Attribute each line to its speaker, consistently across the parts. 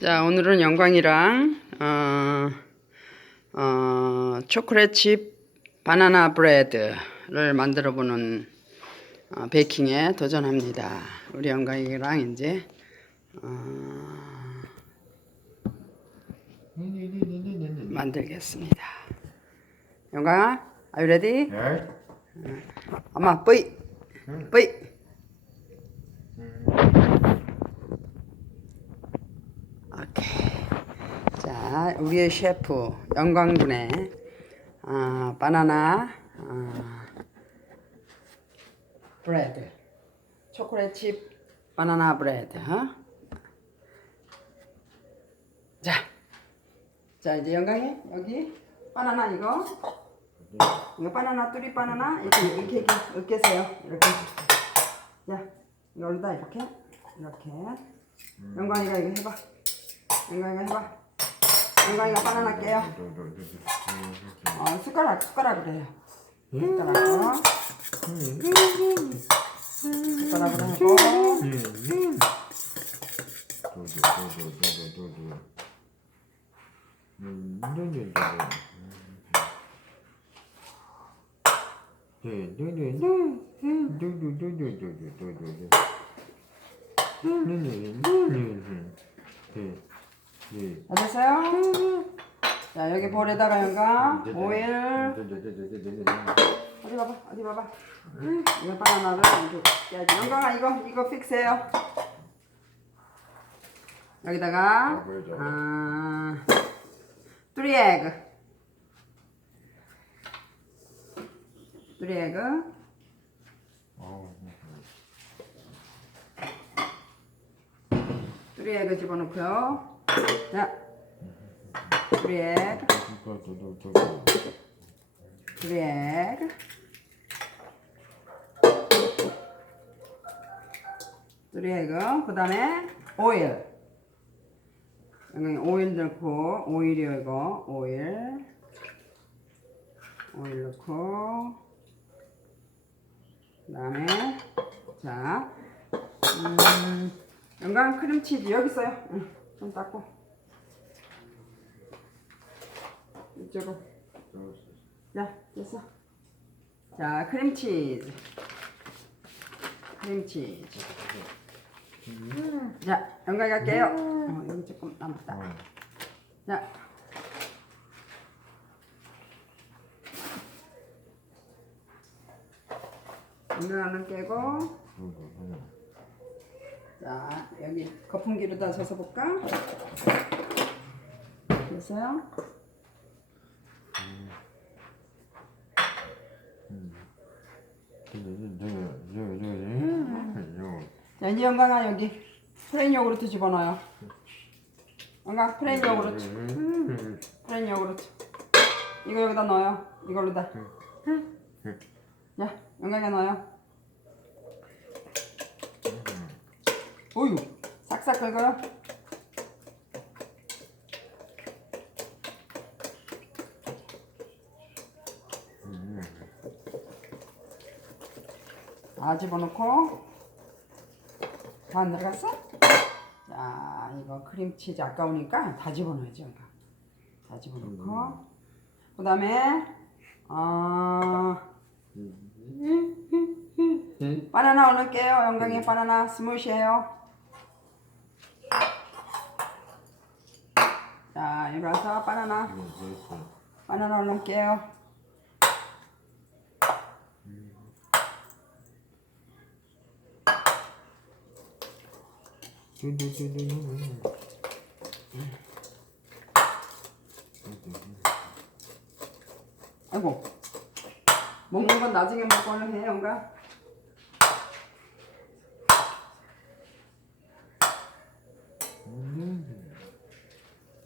Speaker 1: 자, 오늘은 영광이랑 어, 어, 초콜릿 칩 바나나 브레드를 만들어 보는 어, 베이킹에 도전합니다. 우리 영광이랑 이제 어, 만들겠습니다. 영광아, are you ready?
Speaker 2: 네.
Speaker 1: 엄마, 뿌이, 뿌이. 오케이. 자, 우리의 셰프 영광군의 아, 바나나 아, 브레드, 초콜릿 칩 바나나 브레드. 어? 자, 자 이제 영광이 여기 바나나 이거 이거 바나나 뚜리 바나나 이렇게 이렇게 이렇게 으깨세요 이렇게. 자, 이걸로다 이렇게 이렇게. 영광이가 이거 해봐. 영광이가 해봐. 영광이가 바나나 깨요. 어, 숟가락, 숟가락으로 해요. 숟가락으로. 숟가락으로 하고. 다 됐어요? 자, 여기 볼에다가 영광, 오일. 어디 봐봐, 어디 봐봐. 이거 바나나를 이렇게 깨야지. 영광아, 이거, 이거 픽스해요. 여기다가,
Speaker 2: 아.
Speaker 1: 아, 뚜리 에그. 뚜리 에그. 뚜리 에그 집어넣고요. 자, 에그. 뚜리 에그. 그 다음에 오일. 오일 넣고, 오일이요, 이거. 오일. 오일 넣고. 그 다음에, 자, 음, 영광 크림치즈 여기 있어요. 응, 좀 닦고. 이쪽으로. 자, 됐어. 자, 크림치즈. 크림치즈. 자, 영광이 갈게요. 어, 여기 조금 남았다. 자. 영광은 깨고. 자, 여기 거품기로다 젖어 볼까? 됐어요? 자, 이제 영광아 여기 프레인 요구르트 집어넣어요. 영광 프레인 요구르트. 프레인 요구르트. 이거 여기다 넣어요. 이걸로다. 자, 영광이 넣어요. 오유, 싹싹 긁어요. 다 집어넣고 다 안 들어갔어? 자, 이거 크림치즈 아까우니까 다 집어넣어야죠. 다 집어넣고 그 다음에 어, 바나나 넣을게요. 영광이 바나나 스무시에요. 자, 이리 와서 바나나 바나나 넣을게요. 아이고 먹는 건 나중에 먹고는 해 영가.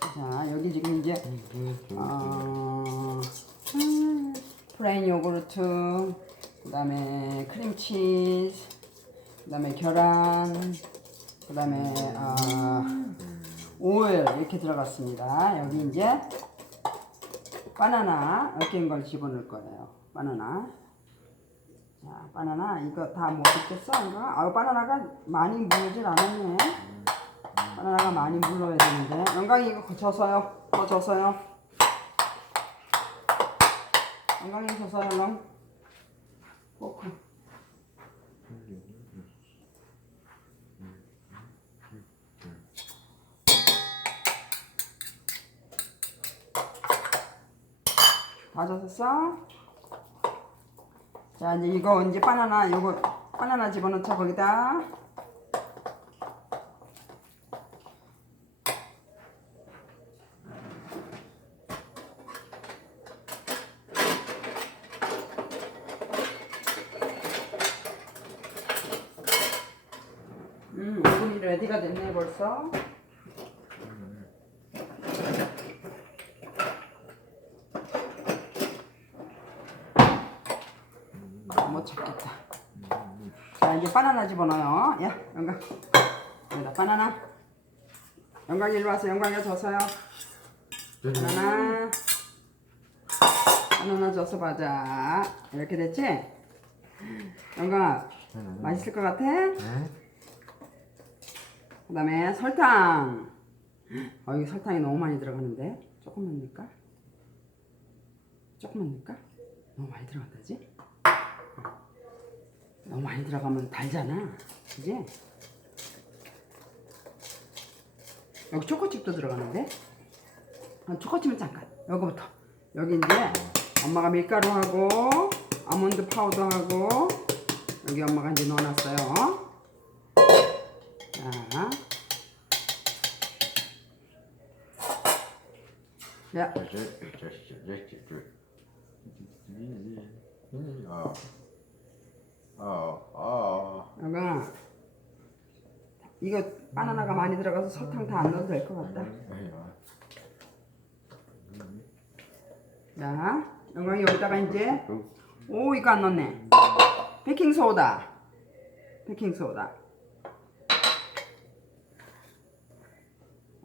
Speaker 1: 자 여기 지금 이제 어, 프레인 요구르트 그 다음에 크림치즈 그 다음에 계란 그 다음에 아, 오일 이렇게 들어갔습니다. 여기 이제 바나나 으깬 걸 집어넣을 거예요. 바나나. 자, 바나나 이거 다 못 익겠어? 이거? 아, 바나나가 많이 무르질 않았네. 바나나가 많이 물러야 되는데 영광이 이거 더 젖어요 영광이 젖어요 얼른 포크 다 젖었어? 자 이제 이거 이제 바나나 이거 바나나 집어넣자 거기다 음 오븐이 레디가 됐네 벌써 못 찾겠다 자 이제 바나나 집어넣어요 야 영광 여기다 바나나 영광 일로 와서 영광이가 져서요 바나나 바나나 져서 봐자 이렇게 됐지? 영광아 맛있을 것 같아? 그 다음에 설탕 어 여기 설탕이 너무 많이 들어가는데 조금만 넣을까? 조금만 넣을까? 너무 많이 들어간다지? 너무 많이 들어가면 달잖아 그지? 여기 초코칩도 들어가는데 아, 초코칩은 잠깐 여기부터 여기 이제 엄마가 밀가루하고 아몬드 파우더하고 여기 엄마가 이제 넣어놨어요 자 야, 영광아 이거 바나나가 많이 들어가서 설탕 다 안 넣어도 될 것 같다. 자 영광이 여기다가 이제. 오 이거 안 넣네. 베킹 소다. 베킹 소다.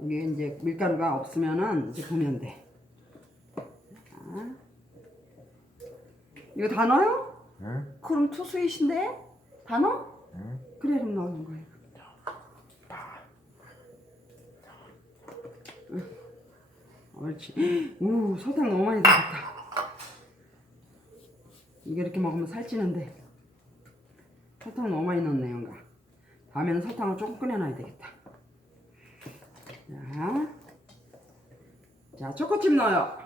Speaker 1: 여기 이제 밀가루가 없으면은 이제 보면 돼. 자. 이거 다 넣어요? 그럼 투스윗인데? 다 넣어? 그래 그럼 넣는 거예요. 응. 옳지. 우 설탕 너무 많이 들어갔다. 이게 이렇게 먹으면 살찌는데. 설탕 너무 많이 넣었네 영가 다음에는 설탕을 조금 끓여놔야 되겠다. 자, 자 초코칩 넣어요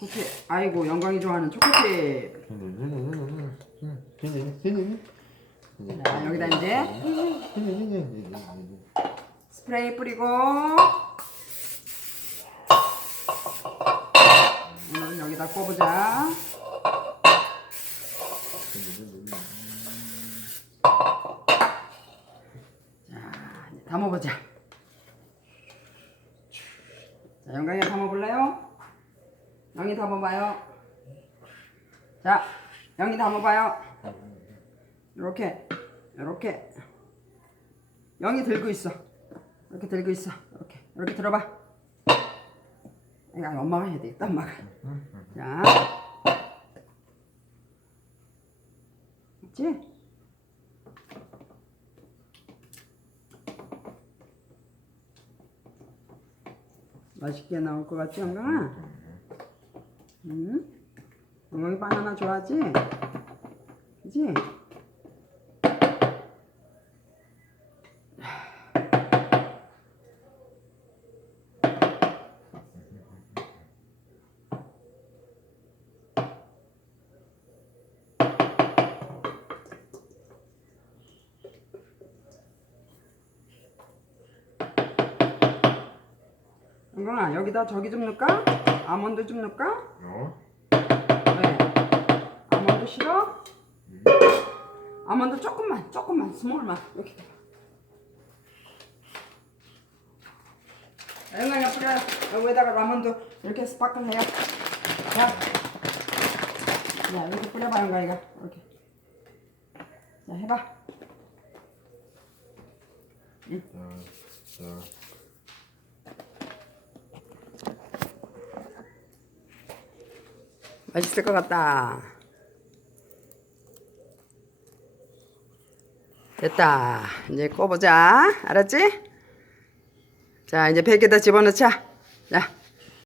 Speaker 1: 초코칩 아이고 영광이 좋아하는 초코칩 자 여기다 이제. 스프레이 뿌리고. 오늘 여기다 꼽으자. 자 담아보자. 자 영광이 담아볼래요? 영이 담아봐요. 자 영이 담아봐요. 이렇게 이렇게. 영이 들고 있어. 이렇게 들고 있어. 이렇게 이렇게 들어봐. 이거 엄마가 해야 되겠다 엄마가. 자. 맞지? 맛있게 나올 것 같지 영광아? 응? 영광이 바나나 좋아하지? 그지? 영광아 여기다 저기 좀 넣을까? 아몬드 좀 넣을까? 왜? 싫어? 아몬드 조금만 조금만 스몰만. 이렇게. 영광이 뿌려 여기에다가 아몬드 이렇게 스파클 해요. 자, 자 이렇게 뿌려봐 영광이가 이렇게. 자 해봐. 맛있을 것 같다 됐다. 이제 꺼보자. 알았지? 자, 이제 베개다 집어넣자. 자,